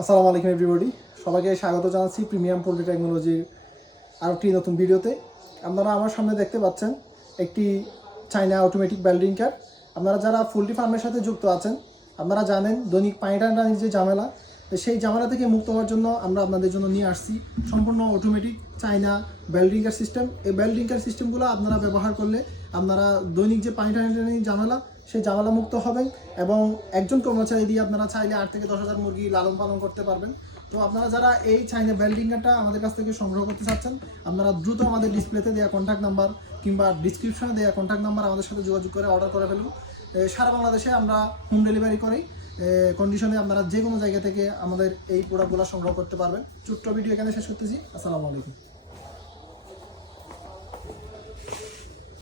আসসালামু আলাইকুম এভরিবডি, সবাইকে স্বাগত জানাচ্ছি প্রিমিয়াম পোল্ট্রি টেকনোলজির আরেকটি নতুন ভিডিওতে। আপনারা আমার সামনে দেখতে পাচ্ছেন একটি চাইনা অটোমেটিক বেল্ডিং কাট। আপনারা যারা পোল্ট্রি ফার্মের সাথে যুক্ত আছেন, আপনারা জানেন দৈনিক পানি টানাটানির যে ঝামেলা, সেই ঝামেলা থেকে মুক্ত হওয়ার জন্য আমরা আপনাদের জন্য নিয়ে আসছি সম্পূর্ণ অটোমেটিক চাইনা বেল্ডিং কাট সিস্টেম। এই বেল্ডিং কাট সিস্টেমগুলো আপনারা ব্যবহার করলে আপনারা দৈনিক যে পানি টানাটানির ঝামেলা, সেই ঝামেলা মুক্ত হবেন এবং একজন কর্মচারী দিয়ে আপনারা চাইলে 8 থেকে 10,000 মুরগি লালন পালন করতে পারবেন। তো আপনারা যারা এই চাইনা বেল্ডিংটা আমাদের কাছ থেকে সংগ্রহ করতে চাচ্ছেন, আপনারা দ্রুত আমাদের ডিসপ্লেতে দেওয়া কন্ট্যাক্ট নাম্বার কিংবা ডিসক্রিপশনে দেওয়া কন্ট্যাক্ট নাম্বার আমাদের সাথে যোগাযোগ করে অর্ডার করে ফেলুন। সারা বাংলাদেশে আমরা হোম ডেলিভারি করি কন্ডিশনে। আপনারা যে কোনো জায়গা থেকে আমাদের এই প্রোডাক্টগুলো সংগ্রহ করতে পারবেন। ছোট্ট ভিডিও এখানে শেষ করতেছি। আসসালামু আলাইকুম।